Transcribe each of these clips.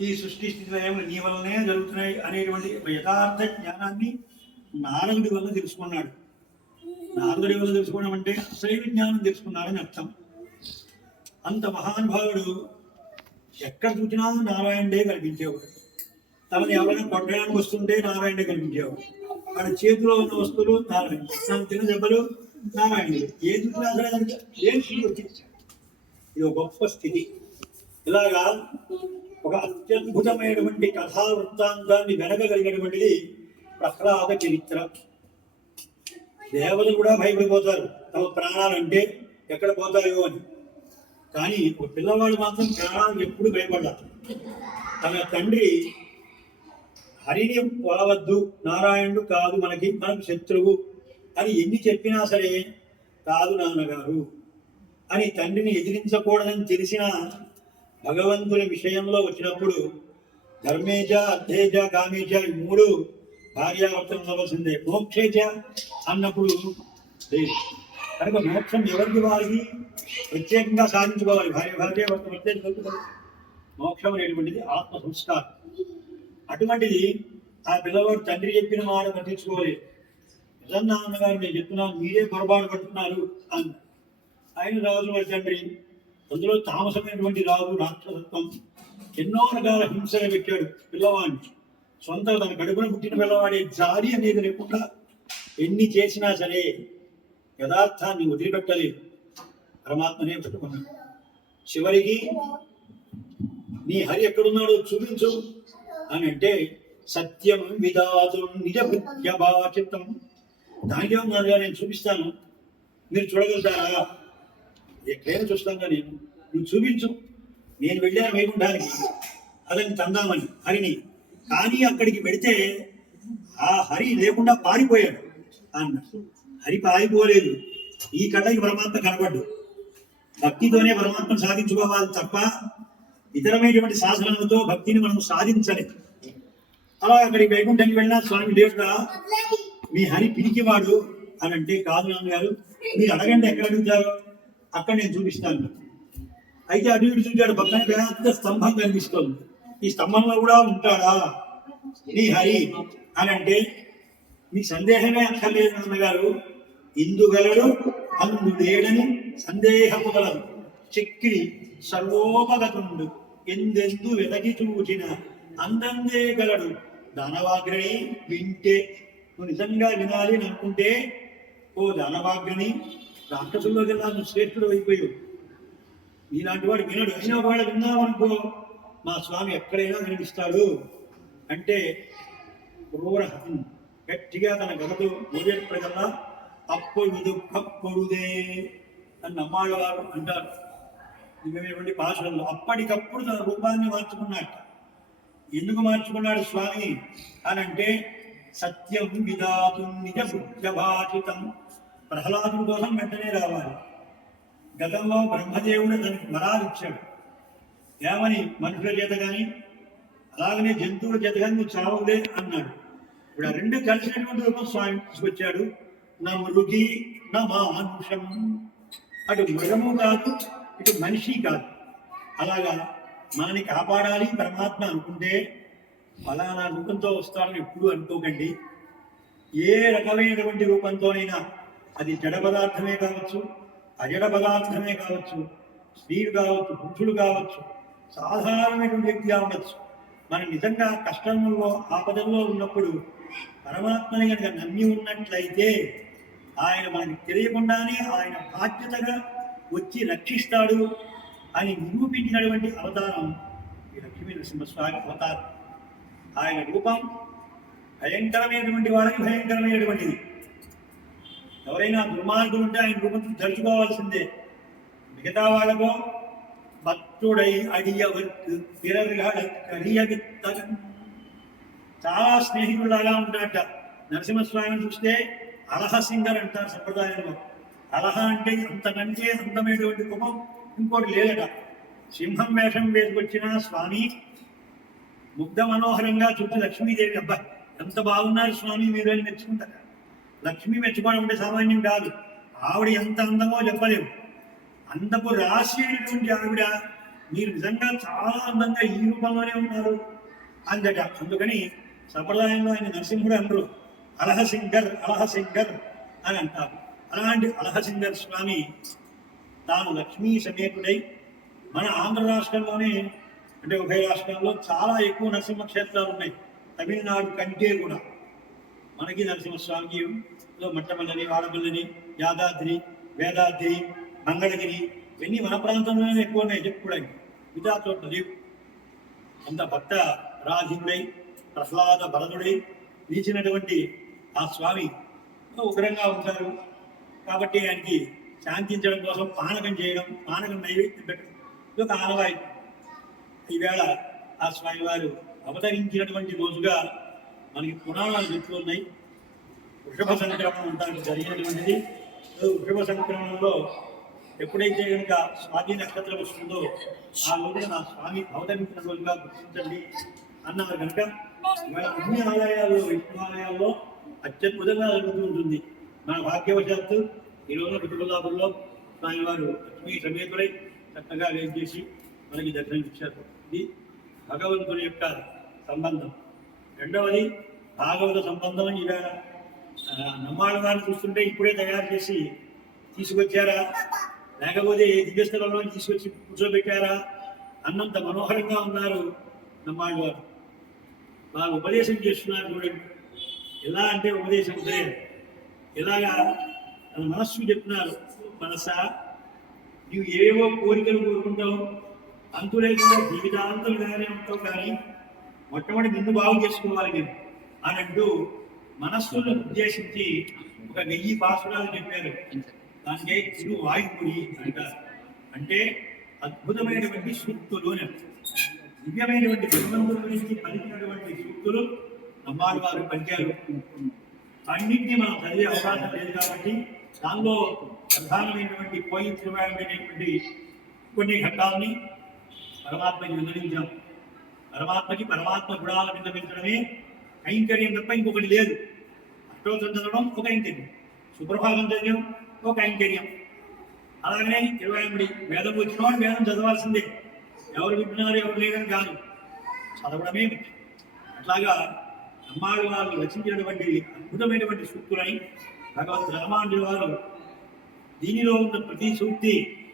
ఈ సృష్టి స్థితి లయములు నీ వల్లనే జరుగుతున్నాయి అనేటువంటి యథార్థ జ్ఞానాన్ని నారదుడి వల్ల తెలుసుకున్నాడు. నారదుడి వల్ల తెలుసుకోవడం అంటే అసలైన జ్ఞానం తెలుసుకున్నాడని అర్థం. అంత మహానుభావుడు ఎక్కడ చూసినా నారాయణుడే కనిపించేవాడు. తనని ఎవరైనా కొట్టడానికి వస్తుంటే నారాయణుడే కనిపించేవాడు. ఆయన చేతిలో ఉన్న వస్తువులు నారాయణ తన తిన దెబ్బలు నారాయణుడు. ఏ చూసినా ఏం స్థితి ఇది ఒక గొప్ప స్థితి. ఇలాగా ఒక అత్యద్భుతమైనటువంటి కథా వృత్తాంతాన్ని వెనకగలిగినటువంటిది ప్రహ్లాద చరిత్ర. దేవతలు కూడా భయపడిపోతారు. తమ ప్రాణాలు అంటే ఎక్కడ పోతాయో అని. కానీ ఒక పిల్లవాడు మాత్రం ప్రాణాలు ఎప్పుడు భయపడ్డారు తన తండ్రి హరిని పోలవద్దు నారాయణుడు కాదు మనకి మనకు శత్రువు. అని ఎన్ని చెప్పినా సరే కాదు నాన్నగారు. అని తండ్రిని ఎదిరించకూడదని తెలిసిన భగవంతుని విషయంలో వచ్చినప్పుడు ధర్మేజ అర్థేజ కామేజ ఈ మూడు భార్యావర్తం అవ్వాల్సిందే మోక్షేజ అన్నప్పుడు కనుక మోక్షం ఎవరికి వారికి ప్రత్యేకంగా సాధించుకోవాలి. భార్య భార్యావర్తం ప్రత్యేక మోక్షం అనేటువంటిది ఆత్మ సంస్కారం. అటువంటిది ఆ పిల్లవాడు తండ్రి చెప్పిన మాట పట్టించుకోలేదు నిజంగా అన్నగారు నేను చెప్తున్నాను మీరే పొరపాటు పడుతున్నారు అన్న ఆయన రాజు వారి తండ్రి అందులో తామసమైనటువంటి రాజు రాక్షసత్వం ఎన్నో రకాల హింసలు పెట్టాడు పిల్లవాడిని. సొంత తన కడుపున పుట్టిన పిల్లవాడే జారి అనేది లేకుండా ఎన్ని చేసినా సరే యథార్థాన్ని వదిలిపెట్టలేదు. పరమాత్మనే పట్టుకున్నాడు. చివరికి నీ హరి ఎక్కడున్నాడో చూపించు అని అంటే సత్యం విధాతు నిజ భృత్యభాచితం దానికే ఉన్నాడుగా నేను చూపిస్తాను. మీరు చూడగలుగుతారా? ఎక్కడైనా చూస్తాను నేను నువ్వు చూపించు. నేను వెళ్ళాను వైకుంఠానికి. అతన్ని తందామని హరిని. కానీ అక్కడికి పెడితే ఆ హరి లేకుండా పారిపోయాడు అన్న హరి పారిపోలేదు. ఈ కళ్ళకి పరమాత్మ కనబడ్డు. భక్తితోనే పరమాత్మ సాధించుకోవాలి తప్ప ఇతరమైనటువంటి సాధనలతో భక్తిని మనం సాధించలేదు అలా అక్కడికి వైకుంఠానికి వెళ్ళినా స్వామి దేవుడా మీ హరి పిరికివాడు అని అంటే కాదు నాన్నగారు మీరు అడగండి ఎక్కడ అడుగుతారు. అక్కడ నేను చూపిస్తాను. అయితే అటు ఇటు చూశాడు పక్కన పెద్ద స్తంభం కనిపిస్తుంది. ఈ స్తంభంలో కూడా ఉంటాడా? నీ హరి అని అంటే మీ సందేహమే అక్కర్లేదు నాన్నగారు. ఇందుగలడు అందు లేడని సందేహము గలదు చెక్కిలి సర్వోపగతుండు. ఎందెందు వెతకి చూచిన అందందే గలడు. దానవాగ్రని వింటే. నువ్వు నిజంగా వినాలి అనుకుంటే ఓ దానవాగ్రని రాక్షసుల్లో కల్లా నువ్వు శ్రేష్ఠుడు అయిపోయావు. నీలాంటి వాడు వినడు అయినా వాడు విన్నామనుకో మా స్వామి ఎక్కడైనా కనిపిస్తాడు. అంటే క్రూరహం గట్టిగా తన గదతో మోజేటప్పటికల్లా అప్పుడు దుఃఖప్పుడుదే అని నమ్మాళ్ళవారు అంటారు. దివ్యమైనటువంటి భాషలలో అప్పటికప్పుడు తన రూపాన్ని మార్చుకున్నాడు. ఎందుకు మార్చుకున్నాడు స్వామి? అని అంటే సత్యం విధాతు నిజ భాషితం ప్రహ్లాదుడి కోసం వెంటనే రావాలి. గతంలో బ్రహ్మదేవుడు తనకి వరాలు ఇచ్చాడు. ఏమని? మనుషుల చేత కానీ అలాగనే జంతువుల చేత కానీ నువ్వు చావులే అన్నాడు. ఇప్పుడు ఆ రెండు కలిసినటువంటి రూపం స్వామి తీసుకొచ్చాడు. నా మృగి నా మానుషం అటు మృగము కాదు ఇటు మనిషి కాదు. అలాగా మనని కాపాడాలి పరమాత్మ అనుకుంటే ఫలానా రూపంతో వస్తాడని ఎప్పుడు అనుకోకండి. ఏ రకమైనటువంటి రూపంతోనైనా అది జడ పదార్థమే కావచ్చు అజడ పదార్థమే కావచ్చు స్త్రీలు కావచ్చు పురుషుడు కావచ్చు సాధారణమైనటువంటి వ్యక్తిగా ఉండొచ్చు. మనం నిజంగా కష్టంలో ఆపదల్లో ఉన్నప్పుడు పరమాత్మని కనుక నమ్మి ఉన్నట్లయితే ఆయన మనకి తెలియకుండానే ఆయన బాధ్యతగా వచ్చి రక్షిస్తాడు అని నిరూపించినటువంటి అవతారం ఈ లక్ష్మీ నరసింహస్వామి అవతారం. ఆయన రూపం భయంకరమైనటువంటి వాళ్ళకి భయంకరమైనటువంటిది. ఎవరైనా దుర్మార్గులు ఉంటే ఆయన రూపం తలుచుకోవాల్సిందే. మిగతా వాళ్ళకు భక్తుడై అడియ చాలా చాలా అలా ఉంటాడట. నరసింహస్వామిని చూస్తే అలహ సింగర్ అంటారు సంప్రదాయంలో. అలహ అంటే అంతకంటే అందమైనటువంటి కుపం ఇంకోటి లేదట. సింహం వేషం వేసుకొచ్చిన స్వామి ముగ్ధ మనోహరంగా చుట్టూ లక్ష్మీదేవి అబ్బా ఎంత బాగున్నారు స్వామి మీరు అని మెచ్చుకుంటారు. లక్ష్మి మెచ్చుకోవడం అంటే సామాన్యం కాదు. ఆవిడ ఎంత అందమో చెప్పలేము. అందపు రాశి అయినటువంటి ఆవిడ మీరు నిజంగా చాలా అందంగా ఈ రూపంలోనే ఉన్నారు అందట అందుకని సంప్రదాయంలో ఆయన నరసింహుడు అనరు అలహసింగర్ అలహసింగర్ అని అంటారు. అలాంటి అలహసింగర్ స్వామి తాను లక్ష్మీ సమేతుడై మన ఆంధ్ర రాష్ట్రంలోనే అంటే ఉభయ రాష్ట్రాల్లో చాలా ఎక్కువ నరసింహ క్షేత్రాలు ఉన్నాయి. తమిళనాడు కంటే కూడా. మనకి నరసింహస్వామికి మట్టమల్లని వాడపల్లని యాదాద్రి వేదాద్రి మంగళగిరి ఇవన్నీ మన ప్రాంతంలోనే ఎక్కువ ఉన్నాయి చెప్పుకోవడానికి. మిగతా చోట్ల లేవు అంత భక్త రాధికుడై ప్రహ్లాద బలదుడై నిలిచినటువంటి ఆ స్వామి ఉగ్రంగా ఉంటారు. కాబట్టి ఆయనకి శాంతించడం కోసం పానకం చేయడం పానకం నైవేద్యం పెట్టడం ఇది ఒక ఆనవాయితీ. ఈవేళ ఆ స్వామి వారు అవతరించినటువంటి రోజుగా మనకి పురాణాలు చెప్తున్నాయి వృషభ సంక్రమణం అంటారు జరిగినటువంటిది. వృషభ సంక్రమణంలో ఎప్పుడైతే కనుక స్వామి నక్షత్రం వస్తుందో ఆ రోజున నా స్వామి అవతరించిన రోజుగా గుర్తించండి అన్నారు కనుక అన్ని ఆలయాల్లో విష్ణు ఆలయాల్లో అత్యద్భుతంగా జరుగుతూ ఉంటుంది. మన భాగ్యవశాత్తు ఈ రోజు రుతుబల్లాపురంలో స్వామి వారు లక్ష్మీ సమేతులై చక్కగా వేసి చేసి మనకి దర్శనం ఇచ్చారు ఇది భగవంతుని యొక్క సంబంధం. రెండవది భాగవత సంబంధం ఇలా ఆ, నమ్మాళ్ళ వారిని చూస్తుంటే ఇప్పుడే తయారు చేసి తీసుకొచ్చారా? లేకపోతే దివ్యస్థలంలో తీసుకొచ్చి కూర్చోబెట్టారా? అన్నంత మనోహరంగా ఉన్నారు నమ్మాళ్ళ వారు. వారు ఉపదేశం చేస్తున్నారు చూడండి. ఎలా అంటే ఉపదేశం అంటే ఎలాగా? తన మనస్సు చెప్తున్నారు మనసా నీవు ఏవో కోరికలు కోరుకుంటావు అంతులేకుండా జీవితాంతం ఇలానే ఉంటావు కానీ మొట్టమొదటి నిన్ను బాగు చేసుకోవాలి నేను అని అంటూ మనస్సును ఉద్దేశించి ఒక వెయ్యి పాసురాలు చెప్పారు. దానికే చిరు వాయుపుడి అంటారు. అంటే అద్భుతమైనటువంటి సూక్తులు అని దివ్యమైనటువంటి భగవంతుడి గురించి పలికినటువంటి సూక్తులు అమ్మారు వారు పలికారు. అన్నింటినీ మనం చదివే అవకాశం లేదు కాబట్టి దానిలో ప్రధానమైనటువంటి పోయి అనేటువంటి కొన్ని ఘట్టాలని పరమాత్మని వివరించాం. పరమాత్మకి పరమాత్మ గుణాలు విన్నవించడమే కైంకర్యం తప్ప ఇంకొకటి లేదు. అష్టోత్తరం చదవడం ఒక కైంకర్యం. సుప్రభాతం చదివడం ఒక కైంకర్యం. అలాగనే ఇరవై ఎనిమిది వేదం వచ్చిన వాడు వేదం చదవాల్సిందే. ఎవరు వింటున్నారు ఎవరు లేదని కాదు. చదవడమే అట్లాగా అమ్మాడు వారు రచించినటువంటి అద్భుతమైనటువంటి సూక్తులని భగవంత్ రామానుజుల వారు దీనిలో ఉన్న ప్రతి సూక్తి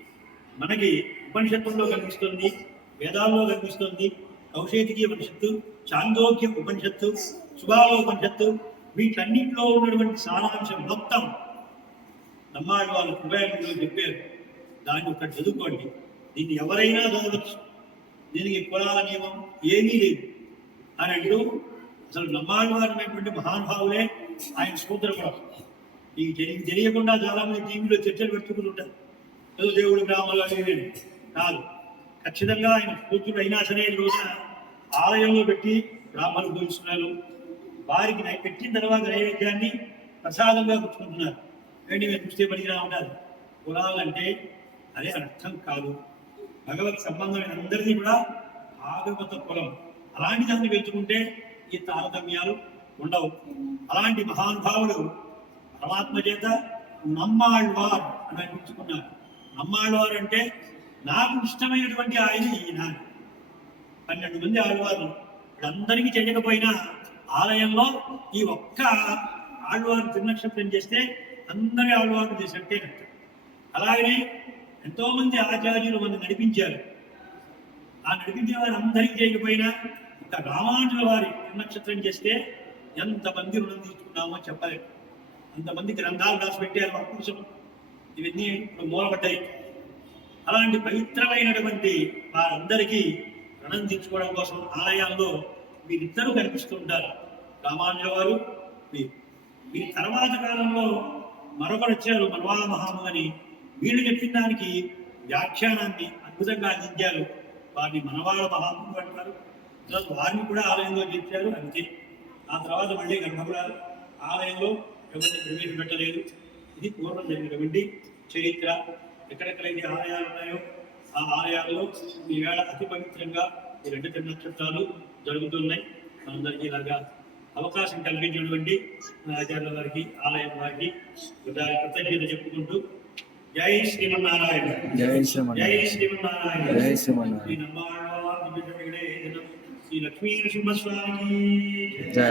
మనకి ఉపనిషత్తుల్లో కనిపిస్తుంది వేదాల్లో కనిపిస్తుంది. కౌశేతికి ఉపనిషత్తు చాందోగ్య ఉపనిషత్తు సుభావ ఉపనిషత్తు వీటన్నింటిలో ఉన్నటువంటి సారాంశం మొత్తం నమ్మాడు వాళ్ళు హృదయంలో చెప్పారు. దాన్ని ఒకటి చదువుకోండి. దీన్ని ఎవరైనా చదవచ్చు దీనికి కులాల నియమం ఏమీ లేదు. అని అంటూ అసలు నమ్మాడు వారు మహానుభావులే ఆయన సూత్రపడం ఈ తెలియ తెలియకుండా చాలా మంది టీవీలో చర్చలు పెట్టుకుంటుంటారు ఏదో దేవుడు బ్రాహ్మణులు అది కాదు. ఖచ్చితంగా ఆయన కూతురు అయినా సరే ఈ రోజున ఆలయంలో పెట్టి బ్రాహ్మణులు పూజిస్తున్నారు వారికి పెట్టిన తర్వాత నైవేద్యాన్ని ప్రసాదంగా పుచ్చుకుంటున్నారు. ఏంటి మీరు చూస్తే పనికిరా ఉండాలి కులాలంటే అదే అర్థం కాదు. భగవత్ సంబంధమైన అందరినీ కూడా భాగవత కులం. అలాంటి దాన్ని పెంచుకుంటే ఈ తారతమ్యాలు ఉండవు. అలాంటి మహానుభావుడు పరమాత్మ చేత నమ్మాళ్వార్ అని అనిపించుకున్నారు నమ్మాళ్వార్ అంటే నాకు ఇష్టమైనటువంటి ఆయన ఈయన. పన్నెండు మంది ఆడవారు వీళ్ళందరికీ చెయ్యకపోయినా ఆలయంలో ఈ ఒక్క ఆడవారు తిరునక్షత్రం చేస్తే అందరి ఆడవారు చేసినట్టే లెక్క. అలాగనే ఎంతోమంది ఆచార్యులు మనం నడిపించారు. ఆ నడిపించే వారు అందరికీ చేయకపోయినా ఒక రామానుజుల వారి నక్షత్రం చేస్తే ఎంతమంది రుణం తీసుకున్నామో చెప్పలేదు అంతమంది గ్రంథాలు రాసి పెట్టారు మన ఇవన్నీ ఇప్పుడు మూలపడ్డాయి. అలాంటి పవిత్రమైనటువంటి వారందరికీ రణం తీర్చుకోవడం కోసం ఆలయాల్లో మీరిద్దరూ కనిపిస్తుంటారు రామానుజుల వారు మీ తర్వాత కాలంలో మరొకరు వచ్చారు మనవాల మహాము అని వీళ్ళు చెప్పిన దానికి వ్యాఖ్యానాన్ని అద్భుతంగా అందించారు. వారిని మనవాళ్ళ మహాము అంటారు. తర్వాత వారిని కూడా ఆలయంలో చేర్చారు అంతే. ఆ తర్వాత మళ్ళీ గర్భగుడాలు. ఆలయంలో ఎవరిని ప్రవేశపెట్టలేదు. ఇది పూర్వం జరిగినటువంటి చరిత్ర. ఎక్కడెక్కడైతే ఆలయాలు ఉన్నాయో ఆ ఆలయాల్లో ఈవేళ అతి పవిత్రంగా ఈ రెండు చిన్న నక్షత్రాలు జరుగుతున్నాయి మనందరికీ ఇలాగా అవకాశం కల్పించినటువంటి ఆచార్యుల వారికి ఆలయం వారికి దాని కృతజ్ఞత చెప్పుకుంటూ జై శ్రీమన్నారాయణ. జై జై శ్రీమన్నారాయణ. జై శ్రీమన్నారాయణ. శ్రీ నమ్మాళ్ళ శ్రీ లక్ష్మీ నరసింహస్వామి జై.